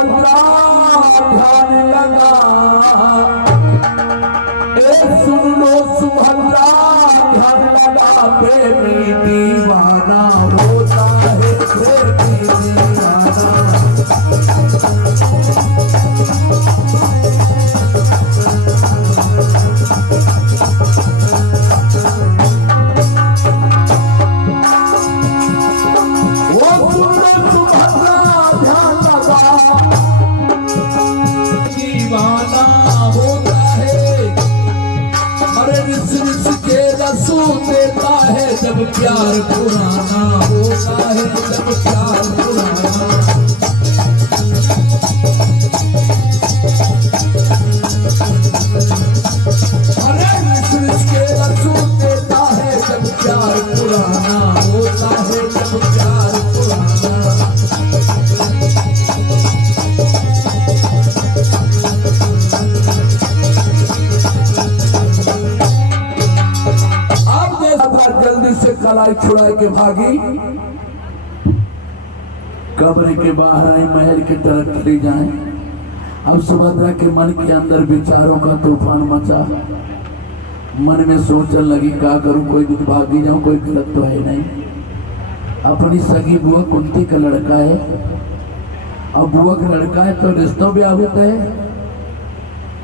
सुभद्रा ध्यान लगा, सुन लो सुभद्रा ध्यान लगा, प्रेमी दीवाना होता है प्रेमी दीवाना। देता है जब प्यार पुराना होता है, जब प्यार पुराना। अरे के रसूल देता है जब प्यार पुराना होता है, जब प्यार पुराना। जल्दी से कलाई छुड़ाई के भागी, कब्र के बाहर आई, महल की तरफ चली जाए। अब सुभद्रा के मन के अंदर विचारों का तूफान मचा। मन में सोचने लगी क्या करूं, कोई दिन भागी जाऊं, कोई गलत तो है नहीं। अपनी सगी बुआ कुंती का लड़का है, अब बुआ का लड़का है तो रिश्तों भी आहुत है।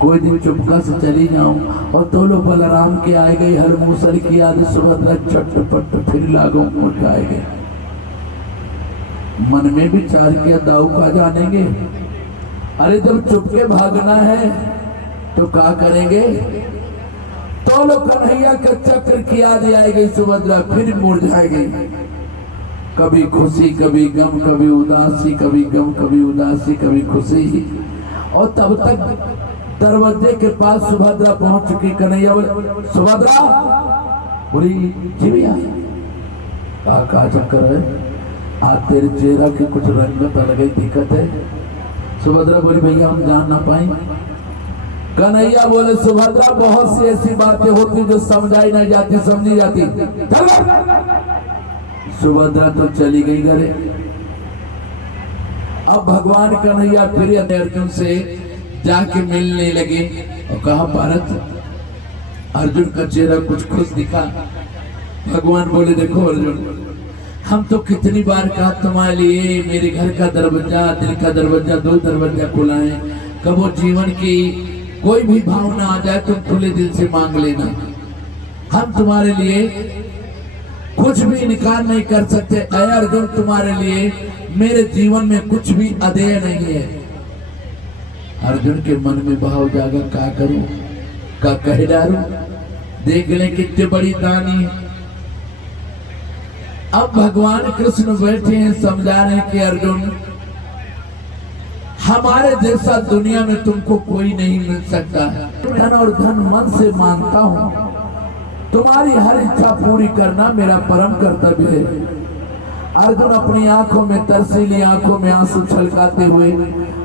कोई दिन चुपका से चली जाऊं और तो लोग बलराम के आए गए, हर मूसर की याद सुभद्रा चटपट फिर लागों को जाएंगे। मन में विचार किया दाऊ का जानेंगे, अरे जब चुपके भागना है तो क्या करेंगे। तो लोग कन्हैया के चक्र की याद आएगी, सुभद्रा फिर मुरझाएगी। कभी खुशी कभी गम, कभी उदासी, कभी गम कभी उदासी, कभी खुशी। और तब तक दरवाजे के पास सुभद्रा पहुंच चुकी। कन्हैया सुभद्रा बोली जी भैया का चक्कर है, आज तेरे चेहरा की कुछ रंगत अलग ही दिक्कत है। सुभद्रा बोली भैया हम जान ना पाए। कन्हैया बोले सुभद्रा बहुत सी ऐसी बातें होती जो समझाई नहीं जाती, समझी जाती। सुभद्रा तो चली गई घरे। अब भगवान कन्हैया फिर अर्जुन से जाके मिलने लगे और कहा भारत। अर्जुन का चेहरा कुछ खुश दिखा। भगवान बोले देखो अर्जुन, हम तो कितनी बार कहा तुम्हारे लिए मेरे घर का दरवाजा, दिल का दरवाजा, दो दरवाजा खुला है। कबो जीवन की कोई भी भावना आ जाए तुम खुले दिल से मांग लेना। हम तुम्हारे लिए कुछ भी इनकार नहीं कर सकते। ऐ अर्जुन तुम्हारे लिए मेरे जीवन में कुछ भी अदेय नहीं है। अर्जुन के मन में भाव जागा, क्या करूं, क्या कह डालूं, देख ले कितनी बड़ी दानी है। अब भगवान कृष्ण बैठे हैं, समझा रहे हैं कि अर्जुन हमारे जैसा दुनिया में तुमको कोई नहीं मिल सकता है। धन और धन मन से मांगता हूं, तुम्हारी हर इच्छा पूरी करना मेरा परम कर्तव्य है। अर्जुन अपनी आंखों में तरसीली आंखों में आंसू छलकाते हुए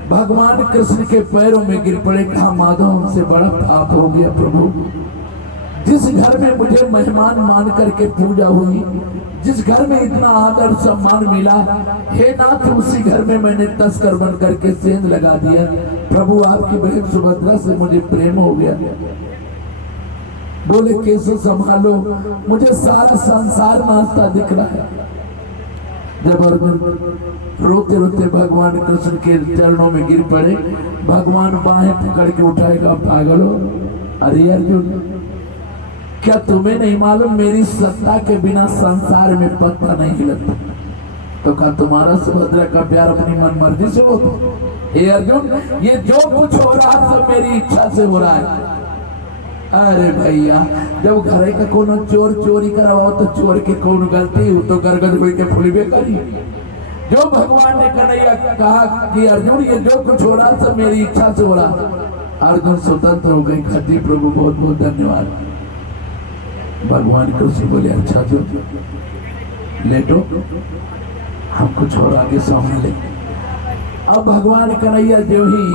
भगवान कृष्ण के पैरों में गिर पड़े। कहा माधव हमसे बड़ा पाप हो गया प्रभु। जिस घर में मुझे मेहमान मान करके पूजा हुई, जिस घर में इतना आदर सम्मान मिला, हे नाथ उसी घर में मैंने तस्कर बन करके सेंध लगा दिया। प्रभु आपकी बहन सुभद्रा से मुझे प्रेम हो गया। बोले कैसे संभालो, मुझे सारा संसार नाचता दिख रहा है। जब अर्जुन रोते रोते भगवान कृष्ण के चरणों में गिर पड़े, भगवान बाहें पकड़ के उठाएगा, पागलो अरे अर्जुन क्या तुम्हें नहीं मालूम मेरी सत्ता के बिना संसार में पत्ता नहीं हिलता। तो क्या तुम्हारा सुभद्रा का प्यार अपनी मन मर्जी से हो? हे अर्जुन ये जो कुछ हो रहा सब मेरी इच्छा से हो रहा है। अरे भैया जब घर का कोनो चोर चोरी कराओ तो चोर के कौन गलती हो, तो गरगद हुई के फुलबे करी। जो भगवान ने कन्हैया कहा कि अर्जुन ये जो कुछ हो रहा सब मेरी इच्छा से हो रहा। अर्जुन स्वतंत्र हो गए। खड़ी प्रभु बहुत बहुत धन्यवाद। भगवान कृष्ण बोले अच्छा जो लेटो, हम कुछ और आगे संभाले। अब भगवान कन्हैया जो ही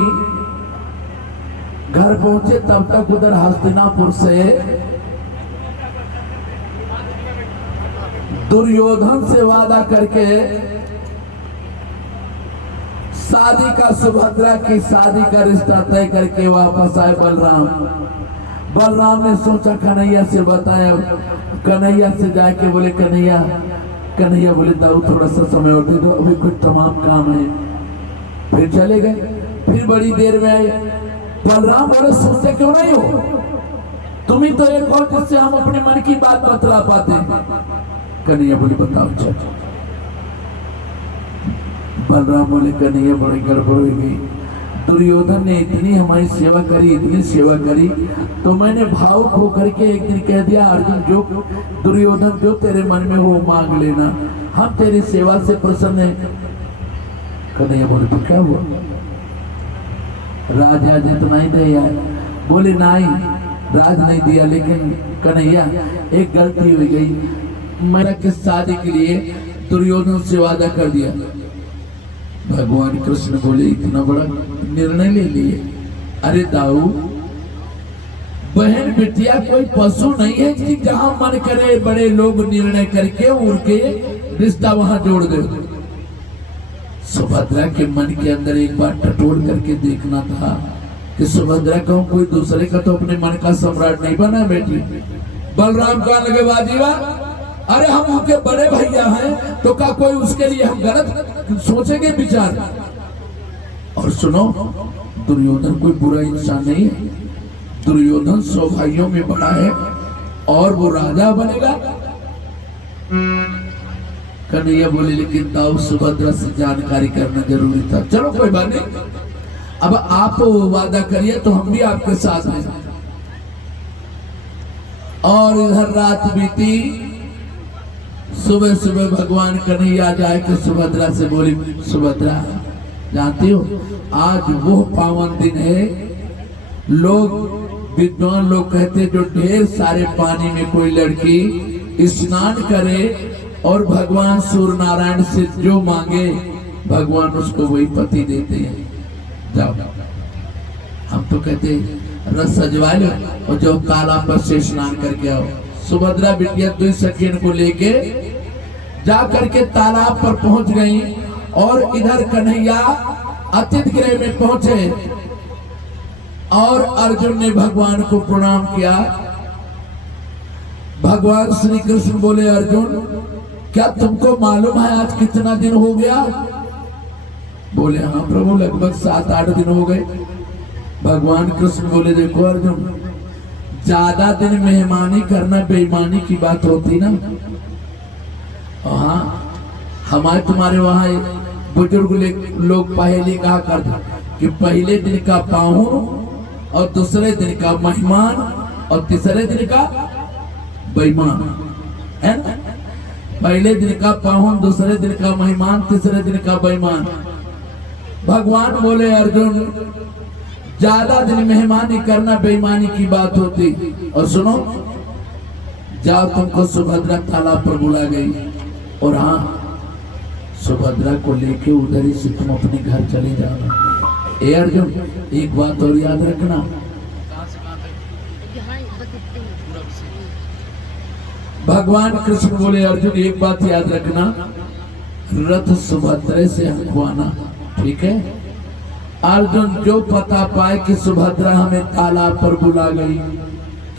घर पहुंचे तब तक उधर हस्तिनापुर से दुर्योधन से वादा करके शादी का, सुभद्रा की शादी का रिश्ता तय करके वापस आए बलराम। बलराम ने सोचा कन्हैया से बताया, कन्हैया से जाके बोले कन्हैया, कन्हैया बोले दाऊ थोड़ा सा समय और दे दो, अभी कुछ तमाम काम है। फिर चले गए। फिर बड़ी देर में आए। बलराम बोले सोचते क्यों नहीं हो, तुम ही तो एक हो जिससे हम अपने मन की बात बतला पाते हैं। कन्हैया बोले बताओ। अच्छा। बलराम बोले कन्हैया बड़ी गड़बड़ हो गई, दुर्योधन ने इतनी हमारी सेवा करी, इतनी सेवा करी, तो मैंने भावुक होकर के एक दिन कह दिया अर्जुन जो दुर्योधन जो तेरे मन में हो मांग लेना, हम तेरी सेवा से प्रसन्न हैं। कन्हैया बोले तो क्या हुआ, राज आज इतना ही दे यार। बोले नहीं राज नहीं दिया, लेकिन कन्हैया एक गलती हो गई, मैंने किस शादी के लिए दुर्योधन से वादा कर दिया। भगवान कृष्ण बोले इतना बड़ा निर्णय ले लिए। अरे दाऊ बहन बिटिया कोई पशु नहीं है कि जहां मन करे बड़े लोग निर्णय करके उनके रिश्ता वहां जोड़ दे। सुभद्रा के मन के अंदर एक बार टटोल करके देखना था कि सुभद्रा को कोई दूसरे का तो अपने मन का सम्राट नहीं बना बेटी। बलराम कहा लगे वाजीवा, अरे हम उनके बड़े भैया हैं तो क्या कोई उसके लिए हम गलत सोचेंगे विचार। और सुनो दुर्योधन कोई बुरा इंसान नहीं है, दुर्योधन 100 भाइयों में बड़ा है और वो राजा बनेगा। कन्हैया बोले लेकिन दाऊ सुभद्रा से जानकारी करना जरूरी था। चलो कोई बात नहीं, अब आप वादा करिए तो हम भी आपके साथ हैं। और इधर रात बीती, सुबह सुबह भगवान कन्हैया जाए के सुभद्रा से बोली सुभद्रा जानती हो आज वो पावन दिन है, लोग विद्वान लोग कहते जो ढेर सारे पानी में कोई लड़की स्नान करे और भगवान सूर्य नारायण से जो मांगे भगवान उसको वही पति देते हैं। जाओ हम तो कहते रस सजवा लो और जो काला पर से स्नान करके आओ। सुभद्रा बिटिया 2 सेकंड को लेके जा करके तालाब पर पहुंच गई और इधर कन्हैया अतिथि गृह में पहुंचे और अर्जुन ने भगवान को प्रणाम किया। भगवान श्री कृष्ण बोले अर्जुन क्या तुमको मालूम है आज कितना दिन हो गया। बोले हाँ प्रभु लगभग 7-8 दिन हो गए। भगवान कृष्ण बोले देखो अर्जुन ज्यादा दिन मेहमानी करना बेईमानी की बात होती ना। हाँ हमारे तुम्हारे वहां बुजुर्ग लोग पहले कहा करते कि पहले दिन का पाहुन और दूसरे दिन का मेहमान और तीसरे दिन का बेईमान है ना। पहले दिन का पाहुन, दूसरे दिन का मेहमान, तीसरे दिन का बेईमान। भगवान बोले अर्जुन ज्यादा दिन मेहमानी करना बेईमानी की बात होती। और सुनो जाओ तुमको सुभद्रा तालाब पर बुला गई और हाँ सुभद्रा को लेके उधर ही से तुम अपने घर चले जाना। ए अर्जुन एक बात और याद रखना, भगवान कृष्ण बोले अर्जुन एक बात याद रखना, रथ सुभद्रा से हंकवाना ठीक है। अर्जुन जो पता पाए कि सुभद्रा हमें तालाब पर बुला गई,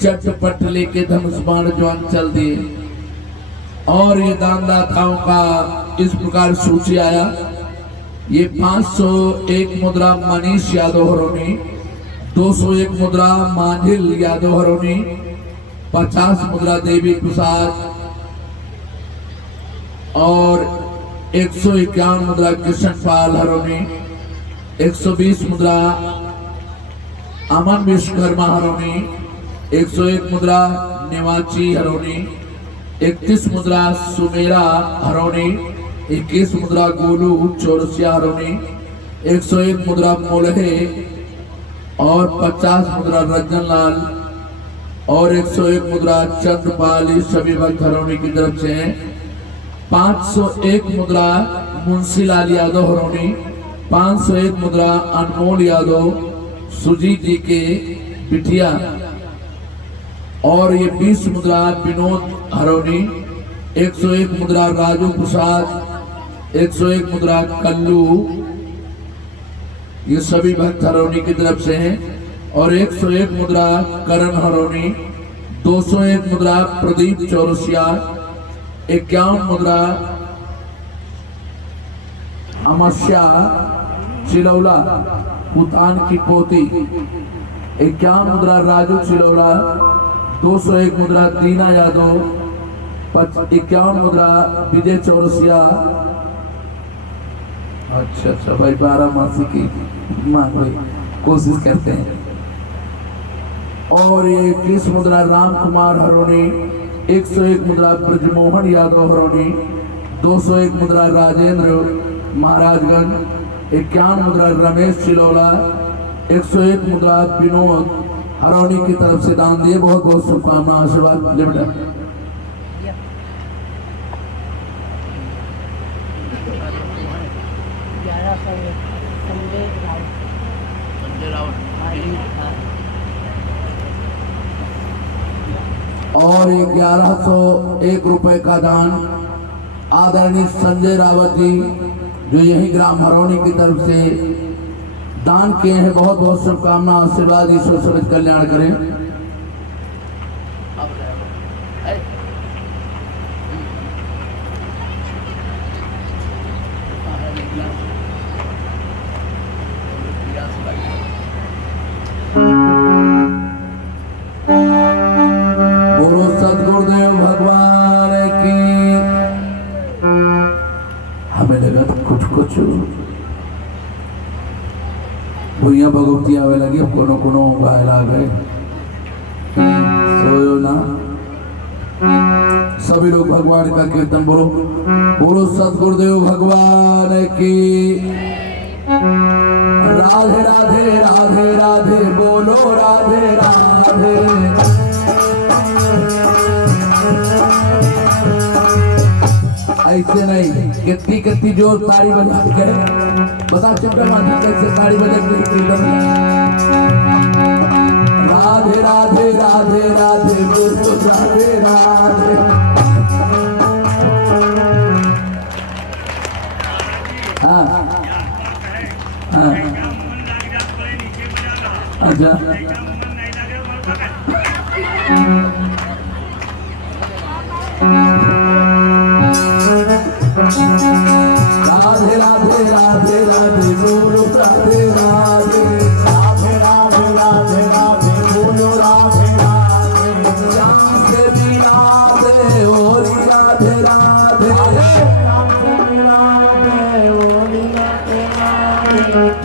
चटपट लेके धनुष बाण ज्वान चल दिए। और ये दानदाताओं का इस प्रकार सूची आया, ये 501 मुद्रा मनीष यादव हरोनी, 201 मुद्रा मांझिल यादव हरोनी, 50 मुद्रा देवी प्रसाद और 151 मुद्रा कृष्ण पाल हरोनी, 120 मुद्रा अमन विश्वकर्मा हरोनी, 101 मुद्रा निवाची हरोनी, 31 मुद्रा सुमेरा हरोनी, 21 मुद्रा गोलू चौरसिया हरोनी, 101 मुद्रा मोलहे और 50 मुद्रा रंजन लाल और 101 मुद्रा चंद्रपाल सभी भक्त हरोनी की तरफ से हैं। 501 मुद्रा मुंशीलाल यादव हरोनी, 501 मुद्रा अनमोल यादव सुजीत जी के बिटिया और ये 20 मुद्रा विनोद हरोनी, 101 मुद्रा राजू प्रसाद, 101 मुद्रा कल्लू ये सभी भक्त हरौनी की तरफ से हैं। और 101 मुद्रा करण हरौनी, 201 मुद्रा प्रदीप चौरसिया, 51 मुद्रा अमस्या चिलौला पुतान की पोती, 51 मुद्रा राजू चिलौला, 201 मुद्रा दीना यादव, 51 मुद्रा विजय चौरसिया। अच्छा भाई 12 मासी की मांग भाई कोशिश करते हैं। और ये 21 मुद्रा राम कुमार हरौनी, 101 मुद्रा ब्रजमोहन यादव हरौनी, 201 मुद्रा राजेंद्र महाराजगंज, 51 मुद्रा रमेश चिलौला, 101 मुद्रा विनोद हरौनी की तरफ से दान दिए। बहुत बहुत शुभकामना, आशीर्वाद लिमिटेड। और 1101 रुपए का दान आदरणीय संजय रावत जी जो यही ग्राम हरौनी की तरफ से दान किए हैं। बहुत बहुत शुभकामना, आशीर्वाद, ईश्वर समझ कल्याण करें। बोलो सदगुरुदेव भगवान की। हमें लगा तो कुछ भूया भगवती आवे लगी, कोनो गाय ला गए, सोयो ना। सभी लोग भगवान का कीर्तन बोलो। बोलो सदगुरुदेव भगवान की। राधे राधे राधे राधे, बोलो राधे राधे। ऐसे नहीं, कितनी कितनी जोर ताड़ी बजा के बता चक्कर माता कैसे ताड़ी बजा के कीर्तन। राधे राधे राधे राधे, बोलो राधे राधे। हाँ हाँ अच्छा राधे राधे राधे राधे, बोलो राधे राधे। राधे राधे राधे राधे, बोलो राधे राधे। श्याम से मिला दे ओरी राधे राधे,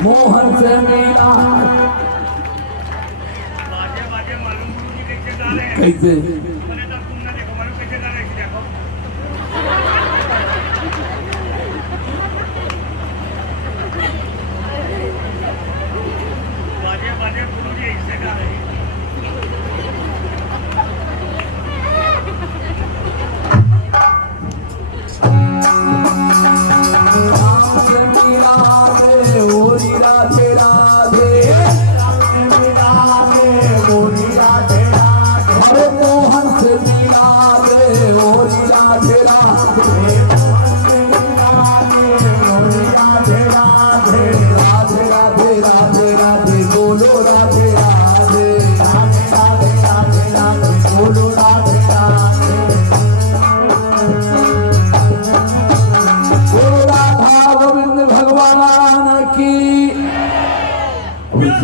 मोहन से मिला कैसे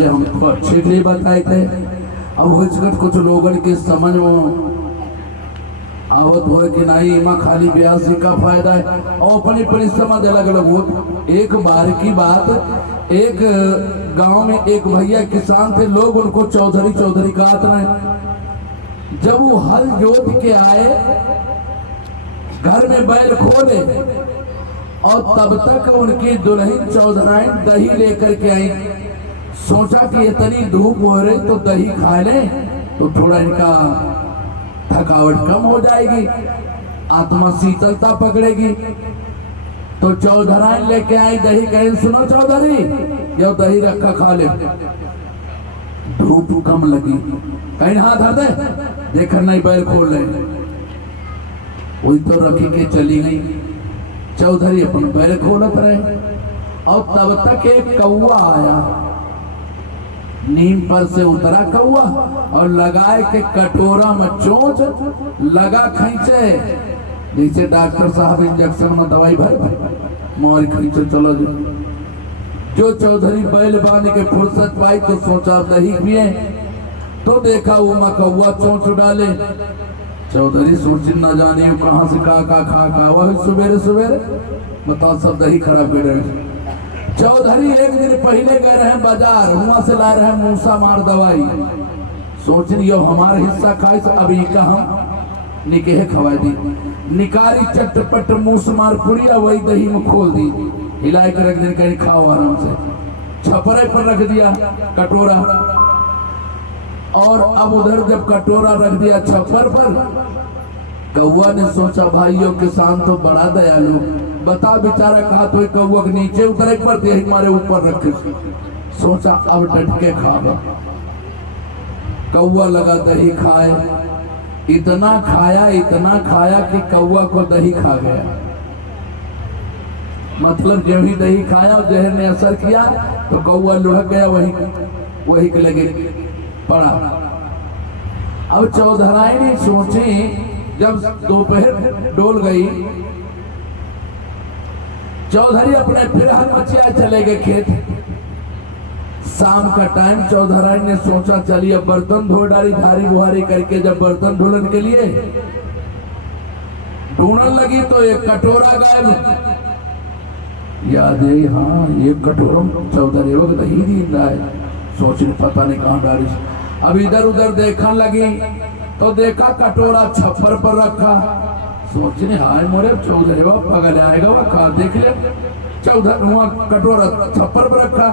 हम तो अच्छे के लिए बताए थे। अब कुछ लोगों के समझ में आवत हो कि नहीं, माँ खाली ब्यासी का फायदा है और अपनी परिश्रम अलग अलग हो। एक बार की बात, एक गांव में एक भैया किसान थे, लोग उनको चौधरी चौधरी कहते हैं। जब वो हल जोत के आए, घर में बैल खोले और तब तक उनकी दुल्हन चौधराइन दही लेकर के आई। सोचा कि इतनी धूप हो रही तो दही खा ले तो थोड़ा इनका थकावट कम हो जाएगी, आत्मा शीतलता पकड़ेगी। तो चौधराइन लेके आई दही, कहीं सुनो चौधरी ये दही रखा खा ले। धूप कम लगी, कहीं हाथ धर दे, देखकर नहीं बैल खोल ले। वही तो रखी के चली गई। चौधरी अपन बैल खोलत रहे और तब तक एक कौवा आया, नीम पर से उतरा कौवा और लगाए के कटोरा में चोंच लगा खींचे, जैसे डॉक्टर साहब इंजेक्शन में दवाई भर मोर खींचे चलो जो चौधरी बैल बांध के फुर्सत पाई तो सोचा दही पिए, तो देखा वो कौवा चोंच डाले। चौधरी सोच न जाने कहाँ से खा वही सवेरे सवेरे बताओ सब दही खराब कर रहे। चौधरी एक दिन पहले गए रहे बाजार, वहां से ला रहे मूसा मार दवाई, सोच लियो हमारा हिस्सा खाए अभी का हम निकेह खवा दी। निकारी चटपट मूस मार पुड़िया वही दही में खोल दी, हिलाए कर रख दिन कहीं खाओ आराम से। छपरे पर रख दिया कटोरा, और अब उधर जब कटोरा रख दिया छप्पर पर, कौवा ने सोचा भाइयों किसान तो बड़ा दयालु, बता बेचारा कहा तो कौवा के नीचे उतरे पर दे हमारे ऊपर रखे, सोचा अब डट के खावा। कौवा लगा दही खाए, इतना खाया कि कौवा को दही खा गया। मतलब जो ही दही खाया और जहर ने असर किया तो कौवा लुढ़क गया, वही के लगे पड़ा। अब चौधराई ने सोचे, जब दोपहर डोल गई, चौधरी अपने फिर हलमचिया चले गए खेत। शाम का टाइम चौधराई ने सोचा चलिए बर्तन धो डाली, धारी बुहारी करके जब बर्तन धोलन के लिए ढूंढने लगी तो एक कटोरा गायब। याद है हाँ ये कटोरा चौधरी वक्त दही दी है, सोचने पता नहीं कहाँ डाली। अब इधर उधर देखने लगी तो देखा कटोरा छप्पर पर रखा, सोचने हाय मोरे चौधरी बाप पगल आएगा वो कहा देख ले, चौधर वहां कटोरा छप्पर पर रखा।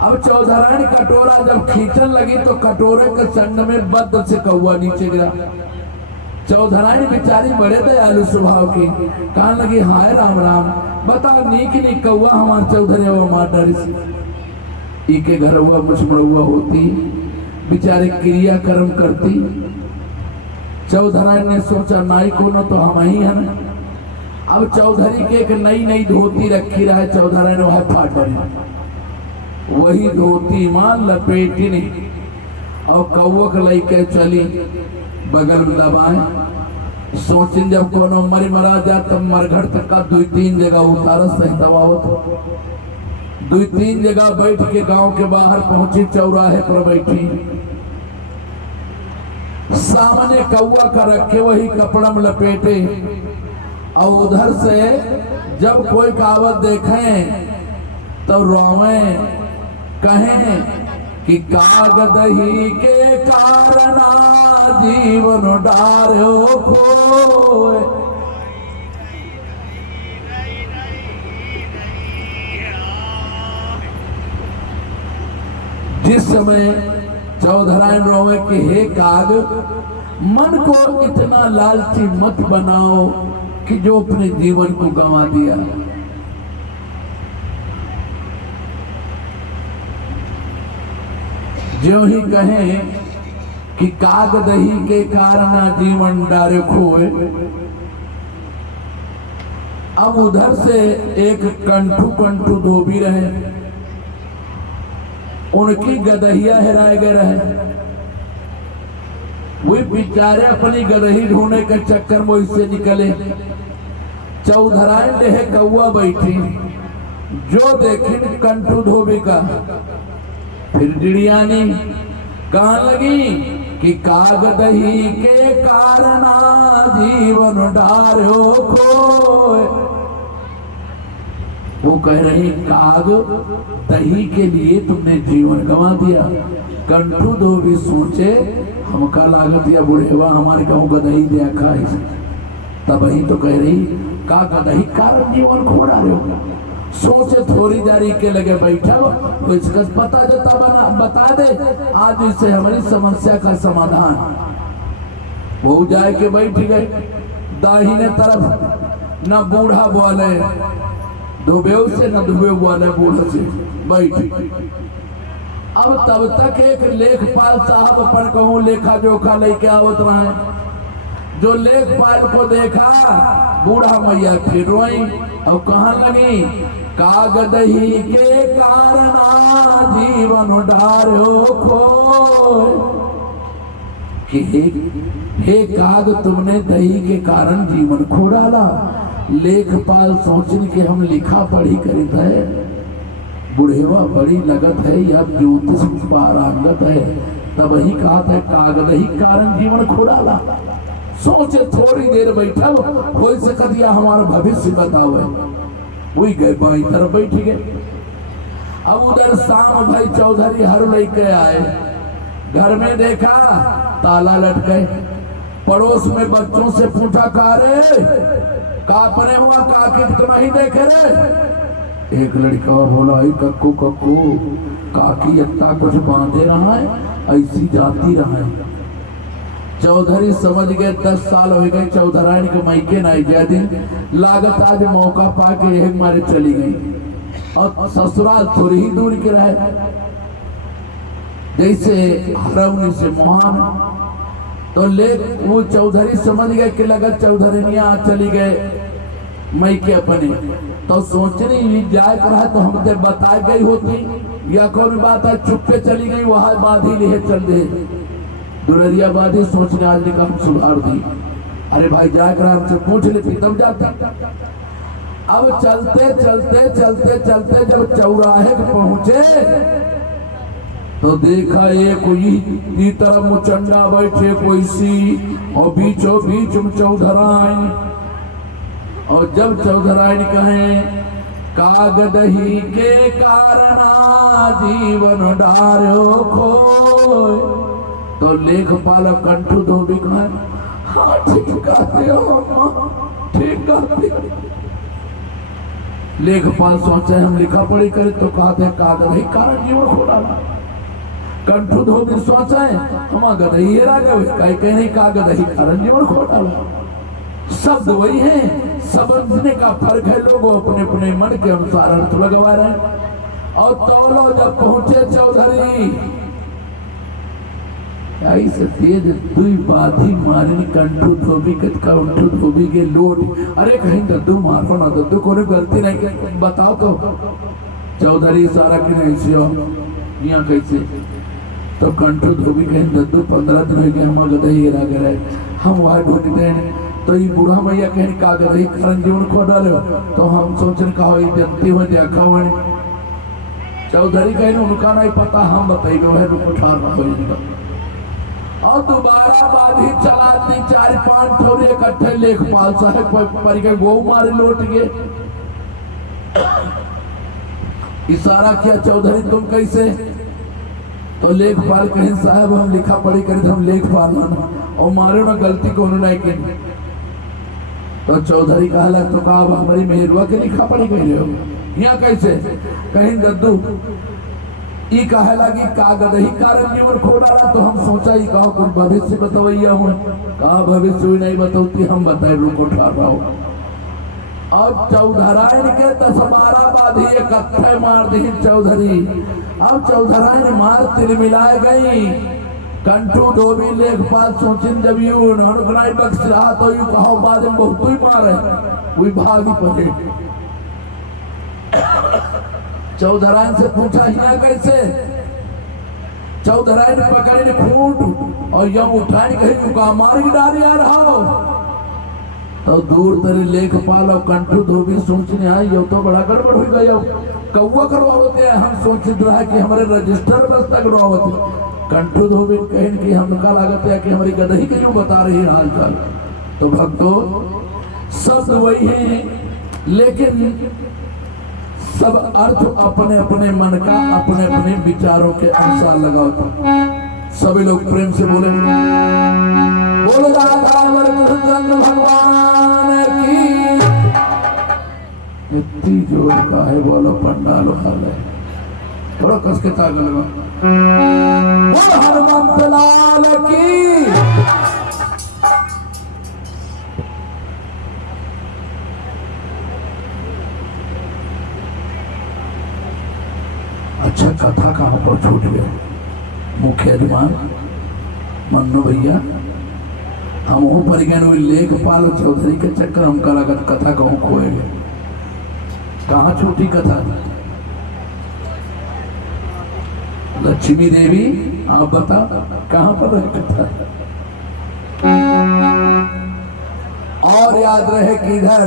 अब चौधरानी कटोरा जब खींचने लगी तो कटोरे के चंड में बद से कौवा नीचे गिरा। चौधरानी बेचारी बड़े दयालु स्वभाव की, कहने लगी हाय राम राम, बता नीक कौवा हमारे चौधरी वो मार डाली। इके घर हुआ मुझमड़ुआ होती, बेचारे क्रिया कर्म करती। चौधरानी ने सोचा नाई कोनो तो हम ही है। अब चौधरी के एक नई धोती रखी रहा है, चौधरानी ने वह फाट डाली, वही धोती मान लपेटी ने और कौवा के लेके चली बगल में दबाए। सोचिन जब कोनो मरा जा तब मरघट तक का 2-3 जगह उतारा सही दबावत, 2-3 जगह बैठ के गांव के बाहर पहुंची, चौराहे पर बैठी, सामने कौवा का रखे वही कपड़ा में लपेटे, और उधर से जब कोई कावत देखें तो रोवे कहें कि कागदही के कारणा जीवन डारो खोए। जिस समय चौधराइन रोवे कि हे काग, मन को इतना लालची मत बनाओ कि जो अपने जीवन को गंवा दिया। जो ही कहें कि काग दही के कारण जीवन डारे खोए। अब उधर से एक कंठू धोबी रहे, उनकी गदहिया हेराए गए रहे, वे बेचारे अपनी गदही ढूंढने के चक्कर में इससे निकले। चौधराई देह कौवा बैठी, जो देखी कंठू धोबी का, फिर डिड़ियानी कहने लगी कि कागदही के कारण जीवन डारो खोए। वो कह रही काग दही के लिए तुमने जीवन गंवा दिया। कंठू धोबी सोचे हमका लागत या बुढ़ेवा हमारे गाँव का दही दिया खाए, तब ही तो कह रही का दही कारण जीवन खो रहे हो। सोचे थोड़ी जारी के लगे बैठा तो इसका पता जो बता दे, आज इससे हमारी समस्या का समाधान। वो जाए के बैठ गए, दाहिने तरफ न बूढ़ा बोले धुबेव से न धुबेव बोले बूढ़ा से बैठ। अब तब तक एक लेखपाल साहब अपन कहूँ लेखा जोखा लेके आवत रहे, जो लेखपाल को देखा बूढ़ा मैया फिर रोई और कहने लगी कागदही के कारणा जीवन डारो खोय। कि हे काग तुमने दही के कारण जीवन खो डाला। लेखपाल सोचने के हम लिखा पढ़ी करित है, बुढ़ेवा बड़ी लगत है या ज्योतिष पारंगत है, तब ही कहा था कागद ही कारण जीवन खो डाला। सोचे थोड़ी देर बैठा हो सकत या हमारा भविष्य बताओ है। वही गए बाई तरफ बैठ गए। अब उधर शाम भाई चौधरी हर लेके आए, घर में देखा ताला लटके। पड़ोस में बच्चों से पूछा का रे कापने हुआ काकित को नहीं देखे रे। एक लड़का बोला कक्कू कक्कू काकी अत्ता कुछ बांधे रहा है, ऐसी जाती रहा है। चौधरी समझ गए 10 साल हो गए चौधरायन के मायके नहीं गया दिन लागत आज मौका पाके यही मारे चली गई। और ससुराल थोड़ी ही दूर के रहे, जैसे हरौनी से मोहान। तो ले वो चौधरी समझ गए कि लगत चौधरिया चली गए मई के अपने। तो सोचनी जाए रहा तो हमसे बता गई होती या कौन बात है चुपके चली गई वहां बाधी लिए चल दे दुररिया बाधी। सोचने आज का हम सुधार दी। अरे भाई जाए कर हमसे पूछ लेती तब जाता। अब चलते चलते चलते चलते जब चौराहे पहुंचे तो देखा एक कोई तरफ मुचंडा बैठे कोई सी और बीचों बीच में चौधरायन। और जब चौधरायन कहे कागदही के कारणा जीवन डारो खोय, तो लेखपाल कंठू धोबी कहे हाँ ठीक कहते हो ठीक कहते। लेखपाल सोचे हम लिखा पढ़ी करे तो कहते कागदही कारण जीवन खो डाला। कंठू धोबी सोचा है हम गदही कहने कागदही कारण जीवन खो डाला। शब्द वही है, समझने का फर्क है। लोग अपने अपने मन के अनुसार अर्थ लगवा रहे हैं। और तौलो जब पहुंचे चौधरी ऐसे तेज दुई बाधी मारनी कंठू धोबी कंठू धोबी के लोट। अरे कहीं दद्दू मारो ना दद्दू कोई गलती नहीं बताओ तो। चौधरी सारा कि नहीं से यहाँ कैसे तो कंठू धोबी कहीं दद्दू 15 दिन हो गए हम गदही गिरा गए हम वहां ढूंढते हैं। तो ये बूढ़ा मैया कहीं कागदही कारण जीवन खो डाले तो हम सोचन कहा जनती हो देखा हुआ। चौधरी कहीं उनका नहीं पता हम बताइए वह रुको ठार हो। और दोबारा बाधी चला दी 4-5 ठोरे इकट्ठे लेखपाल साहब पर के गो मारे लौट गए। इशारा किया चौधरी तुम कैसे। तो लेखपाल कहीं साहब हम लिखा पढ़ी करे हम लेखपाल ना और मारे ना गलती को उन्होंने की। तो चौधरी कहा तो कहा हमारी मेहरुआ के लिखा पढ़ी कह रहे हो यहाँ कैसे। कहीं दद्दू ई कहे लगी कागदही कारण जीवन खो डाला। तो हम सोचा ही कहा कुछ भविष्य बतवैया हूँ कहा भविष्य नहीं बतौती हम बताए रुको उठा रहा हूँ। अब चौधरायन के 10-12 बाधी इकट्ठे मार दी चौधरी। अब चौधरायन मार तिलमिलाए गई। कंठू धोबी लेखपाल सोचिन जब यू उन्होंने बख्श रहा तो यू कहो बाद में बहुत ही मारे वही भागी पड़े। चौधरायन से पूछा यहाँ कैसे। चौधरायन पकड़े फूट और यम उठाए कहीं का मार डाल आ रहा हो। तो दूर तरी लेखपाल और कंठू धोबी सोचने आए यो तो बड़ा गड़बड़ हो गया कौवा करवाते हैं। हम सोचित रहा कि हमारे रजिस्टर व्यवस्था करवाते। कंठू धोबी कहें कि हमका लागत है कि हमारी गदही के जो बता रही है हाल चाल। तो भक्तों शब्द वही है लेकिन सब अर्थ अपने अपने मन का अपने अपने विचारों के अनुसार लगाओ। सभी लोग प्रेम से बोले बोलो राधा कृष्ण भगवान की। इतनी जोर का है बोलो पंडाल हाल है थोड़ा कस के ताक लगा। बोलो हनुमंत लाल की। अच्छा कथा कहाँ पर छूट गए। मुख्य अधिमान मन्नू भैया हम वो पर गए लेखपाल चौधरी के चक्कर हम लागत कथा कहूँ खोए गए। कहाँ छोटी कथा? लक्ष्मी देवी, आप बता कहां पर है कथा? और याद रहे कि इधर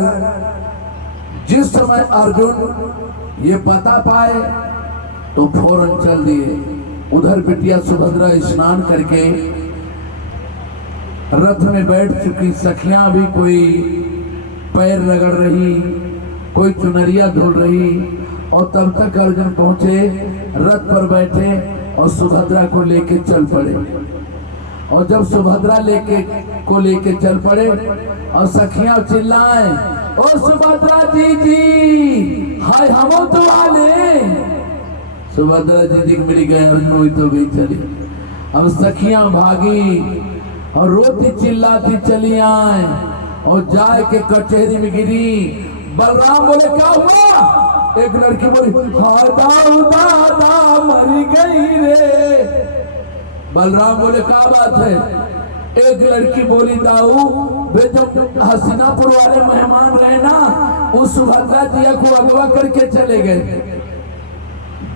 जिस समय अर्जुन ये पता पाए तो फौरन चल दिए। उधर बिटिया सुभद्रा स्नान करके रथ में बैठ चुकी, सखियां भी कोई पैर रगड़ रही, कोई चुनरिया धुल रही, और तब तक अर्जुन पहुंचे, रथ पर बैठे और सुभद्रा को लेके चल पड़े। और जब सुभद्रा लेके चल पड़े और सखियां चिल्लाए, ओ सुभद्रा जी हाय हम तो वाले। सुभद्रा जी मिल गए, अर्जुन हुई तो गई चली। अब सखियां भागी और रोती चिल्लाती चली आए और जाए के कचहरी में गिरी। बलराम बोले क्या हुआ? एक लड़की बोली हाय दादा मरी गई रे। बलराम बोले क्या बात है? एक लड़की बोली दाऊ वे जब हसीनापुर वाले मेहमान रहे ना, उस सुभद्रा जी को अगवा करके चले गए।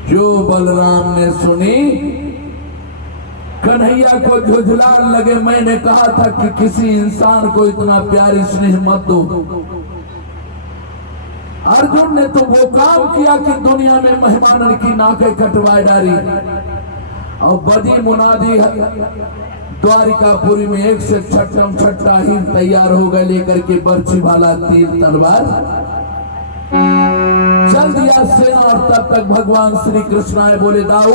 जो बलराम ने सुनी, कन्हैया को झुझलाने लगे। मैंने कहा था कि किसी इंसान को इतना प्यार स्नेह मत दो। अर्जुन ने तो वो काम किया कि दुनिया में मेहमानन की नाकें कटवाए डाली। और बदी मुनादी द्वारिकापुरी में एक से छठा ही तैयार हो गए, लेकर के बर्छी भाला तीर तलवार चल दिया सेना। और तब तक भगवान श्री कृष्ण आए, बोले दाऊ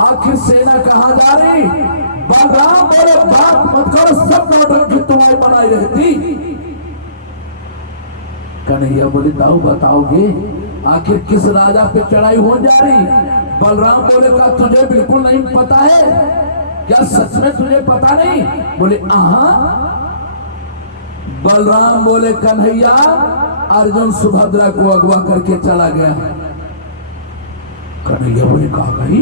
आखिर सेना कहाँ जा रही? बलराम बोले बात मत करो, सब नौटंकी तुम्हारी बनाई रहती। कन्हैया बोले दाऊ बताओगे आखिर किस राजा पे चढ़ाई हो जा रही? बलराम बोले का तुझे बिल्कुल नहीं पता है क्या? सच में तुझे पता नहीं? बोले आहा। बलराम बोले कन्हैया अर्जुन सुभद्रा को अगवा करके चला गया। कन्हैया बोले कहा गई?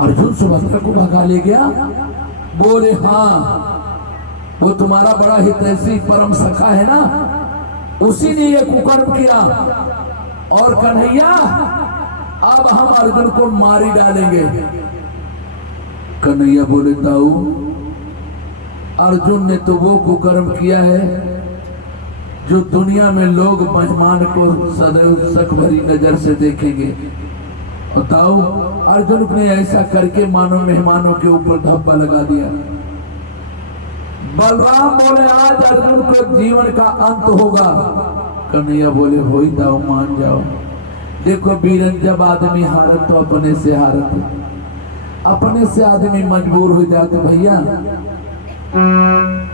अर्जुन सुभद्रा को भगा ले गया? बोले हाँ, वो तुम्हारा बड़ा हितैषी परम सखा है ना, उसी ने ये कुकर्म किया। और कन्हैया अब हम अर्जुन को मारी डालेंगे। कन्हैया बोले दाऊ अर्जुन ने तो वो कुकर्म किया है जो दुनिया में लोग मेहमान को सदैव शक भरी नजर से देखेंगे। और दाऊ अर्जुन ने ऐसा करके मानो मेहमानों के ऊपर धब्बा लगा दिया। बलराम बोले आज अर्जुन को जीवन का अंत होगा। कन्हैया बोले हो ही दाऊ मान जाओ। देखो बीरन जब आदमी हारत तो अपने से हारत, अपने से आदमी मजबूर हो जाते। भैया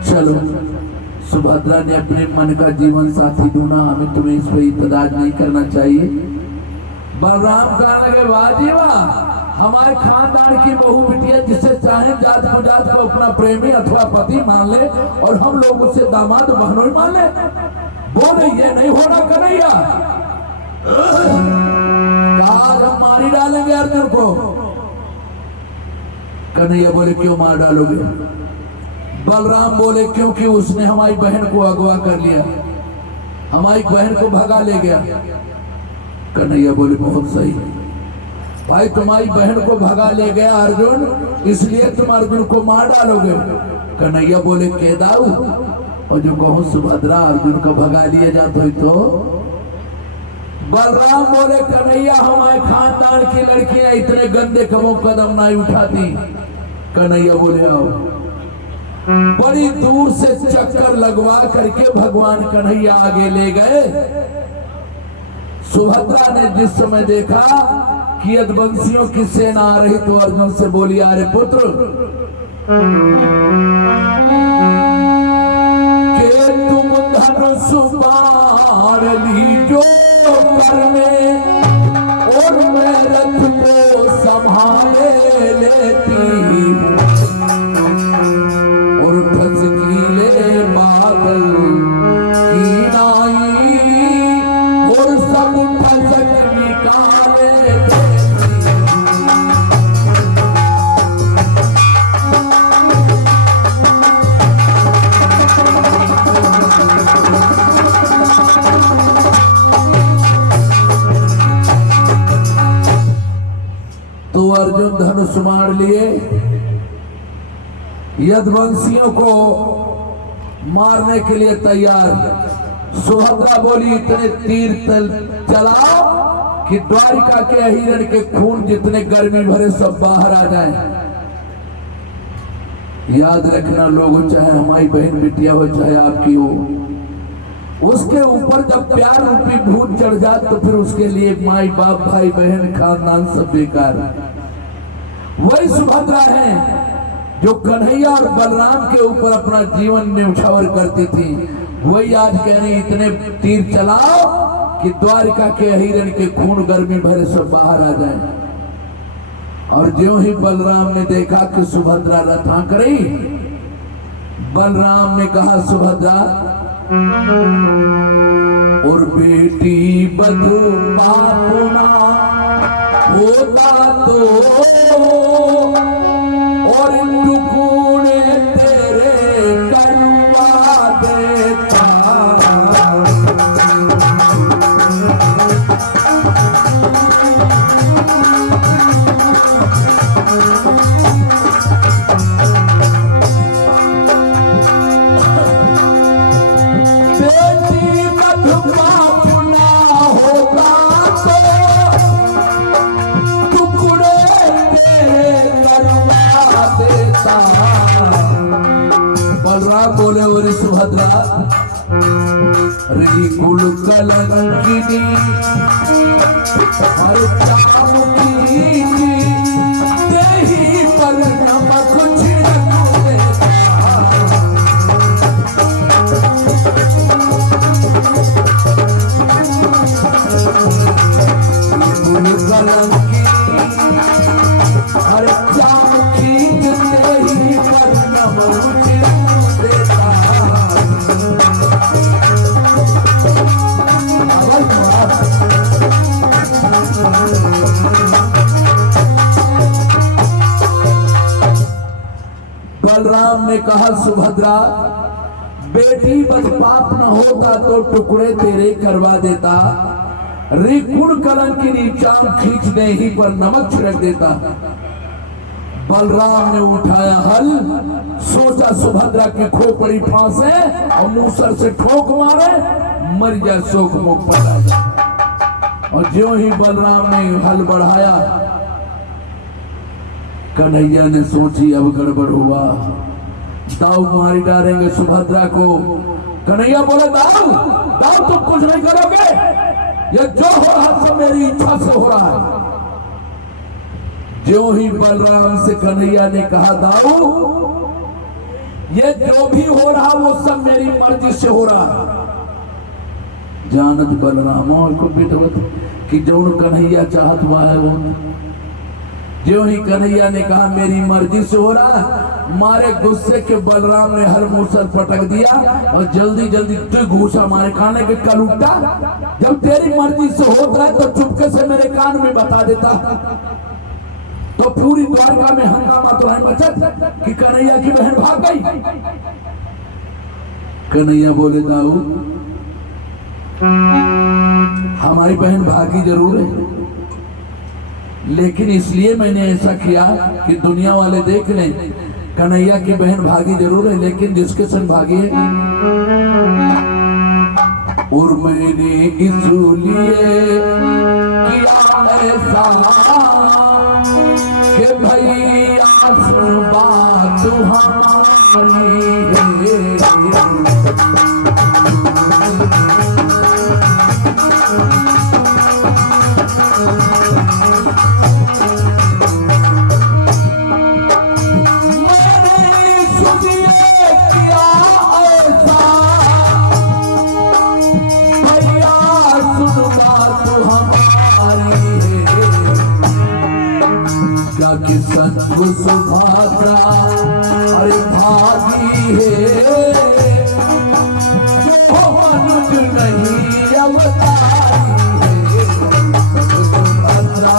चलो, सुभद्रा ने अपने मन का जीवन साथी ढूंढा, हमें तुम्हें इस पर इतराज नहीं करना चाहिए। बलराम कहने लगे वाह जी वाह, हमारे खानदान की बहू बिटिया जिसे चाहे जात को अपना प्रेमी अथवा पति मान ले और हम लोग उसे दामाद बहनोई मान ले। बोले ये नहीं होना कन्हैया, आज हम मारी डालेंगे अर्जुन को। कन्हैया बोले क्यों मार डालोगे? बलराम बोले क्योंकि उसने हमारी बहन को अगवा कर लिया, हमारी बहन को भगा ले गया। कन्हैया बोले बहुत सही भाई, तुम्हारी बहन को भगा ले गया अर्जुन, इसलिए तुम अर्जुन को मार डालोगे। कन्हैया बोले के दाऊ, और जो कहूं सुभद्रा अर्जुन को भगा लिया जाता है तो? बलराम बोले कन्हैया हमारे खानदान की लड़कियां इतने गंदे कदम नहीं उठाती। कन्हैया बोले आओ। बड़ी दूर से चक्कर लगवा करके भगवान कन्हैया आगे ले गए। सुभद्रा ने जिस समय देखा कि यदुवंशियों की सेना आ रही तो अर्जुन से बोली अरे पुत्र के तुम धनुष बाण लीजो कर में और मैं रथ को संभाले लेती और ठसकीले बादल की नाई और सब ठसक निकाले। तो अर्जुन धनुष मार लिए, यदुवंशियों को मारने के लिए तैयार। सुभद्रा बोली इतने तीर चलाओ कि द्वारिका के हिरण के खून जितने गर्मी भरे सब बाहर आ जाएं। याद रखना लोगों, चाहे हमारी बहन बिटिया हो चाहे आपकी हो, उसके ऊपर जब प्यार रूपी भूत चढ़ जाए तो फिर उसके लिए माई बाप भाई बहन खानदान सब बेकार। वही सुभद्रा है जो कन्हैया और बलराम के ऊपर अपना जीवन न्यौछावर करती थी। वही आज कह रही इतने तीर चलाओ कि द्वारिका के हिरण के खून गर्मी भरे सब बाहर आ जाए। और ज्यों ही बलराम ने देखा कि सुभद्रा रथा करी, बलराम ने कहा सुभद्रा और बेटी बधु पापुना होता तो और टुकड़े तेरे करवा देता। बलराम बोले और सुभद्रा रही कुल कलंकिनी हर काम की देही पर नमक छिड़क देता। कुल कलंकिनी हर काम की देही पर नमक बलराम ने कहा सुभद्रा बेटी बस पाप न होता तो टुकड़े तेरे करवा देता, रिकुण कलंकिनी चाम खींच दे ही पर नमक छिड़क देता। बलराम ने उठाया हल, सोचा सुभद्रा की खोपड़ी फांसे और मूसर से ठोक मारे, मर जाए शोक मुख पड़ा जाए। और ज्यों ही बलराम ने हल बढ़ाया, कन्हैया ने सोची अब गड़बड़ हुआ, दाऊ मारी डालेंगे सुभद्रा को। कन्हैया बोले दाऊ दाऊ तुम कुछ नहीं करोगे, ये जो हो रहा सब मेरी इच्छा से हो रहा है। ज्यों ही बलराम से कन्हैया ने कहा दाऊ ये जो भी हो रहा वो सब मेरी मर्जी से हो रहा है। जानत बलराम को बेटवत कि जो कन्हैया चाहत हुआ है वो। ज्यों ही कन्हैया ने कहा मेरी मर्जी से हो रहा है, मारे गुस्से के बलराम ने हर मूसर पटक दिया और जल्दी जल्दी तू घूसा मारे खाने के कलुट्टा। जब तेरी मर्जी से होता है तो चुपके से मेरे कान में बता देता, तो पूरी द्वारका में हंगामा तो है बचत कि कन्हैया की बहन भाग गई। कन्हैया बोले दाऊ हमारी बहन भागी जरूर है, लेकिन इसलिए मैंने ऐसा किया कि दुनिया वाले देख लें कन्हैया की बहन भागी जरूर है, लेकिन जिसके संग भागी है। और मैंने इसलिए किया ऐसा कि भैया सुन बात हमारी सुभद्रा अरे भागी है मनुज नहीं अवतारी है सुभद्रा।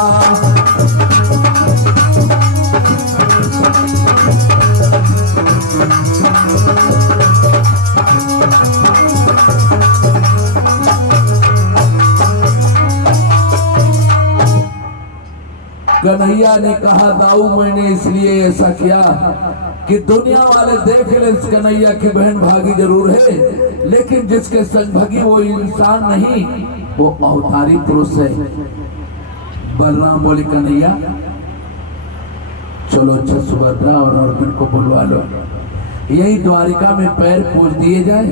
कन्हैया ने कहा दाऊ मैंने इसलिए ऐसा किया कि दुनिया वाले देख ले इस कन्हैया की बहन भागी जरूर है, लेकिन जिसके संग भगी वो इंसान नहीं, वो अवतारी पुरुष है। बलराम बोले कन्हैया चलो अच्छा सुभद्रा और अर्जुन को बुलवा लो, यही द्वारिका में पैर पूज दिए जाए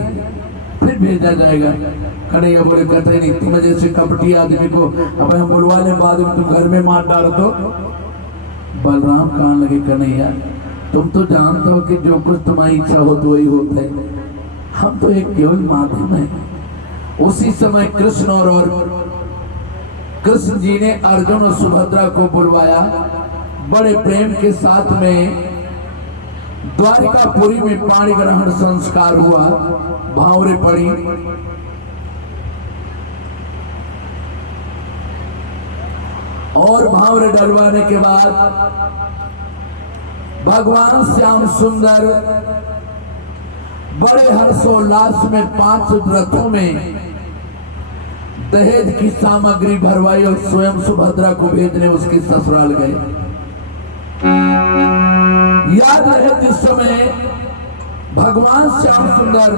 फिर भेजा जाएगा। कन्हैया बोले कहते नहीं, तुम जैसे कपटी आदमी को अब हम बुलवाने बाद में तुम घर में मार डाल दो। बलराम कहने लगे कन्हैया तुम तो जानते हो कि जो कुछ तुम्हारी इच्छा हो तो वही होता है, हम तो एक केवल माध्यम है। उसी समय कृष्ण और कृष्ण जी ने अर्जुन और सुभद्रा को बुलवाया। बड़े प्रेम के साथ में द्वारिकापुरी में पाणी ग्रहण संस्कार हुआ, भावरे पड़ी। और भावरे डलवाने के बाद भगवान श्याम सुंदर बड़े हर्षोल्लास में 5 रथों में दहेज की सामग्री भरवाई और स्वयं सुभद्रा को भेजने उसके ससुराल गए। याद रहे जिस समय भगवान श्याम सुंदर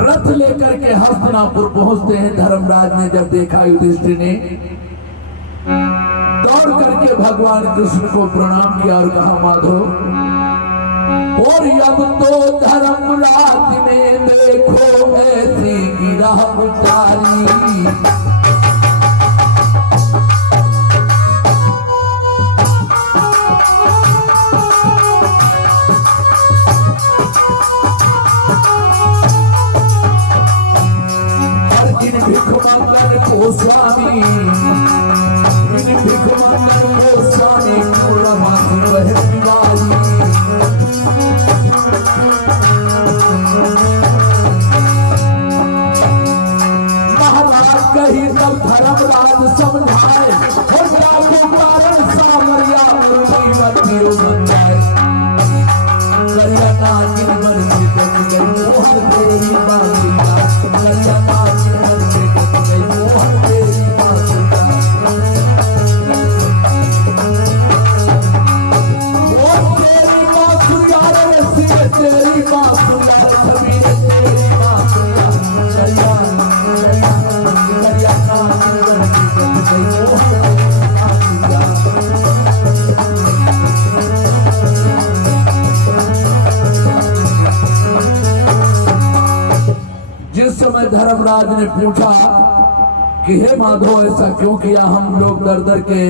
रथ लेकर के हस्तिनापुर पहुंचते हैं, धर्मराज ने जब देखा युधिष्ठिर ने दौड़ करके भगवान कृष्ण को प्रणाम किया और कहा माधो और अब तो धर्मराज ने देखो ऐसी गिरा उतारी। भिखमंगल को स्वामी भिखमंगल को स्वामी पूर्णमासी वह दिवाली। महाराज कही तब धर्मराज समझाए कारण सामरिया मंदिरों बन जाए। करिया नागिन बन के बच गई मोहन तेरी बांधिया, करिया नागिन बन के बच गई मोहन तेरी बांधिया। वो तेरी बांसुरिया रे सिर तेरी बांसुरिया छवि तेरी बांसुरिया। करिया करिया नागिन बन के बच गई मोहन तेरी बांसुरिया। जिस समय धर्मराज ने पूछा कि हे माधव ऐसा क्यों किया, हम लोग दर दर के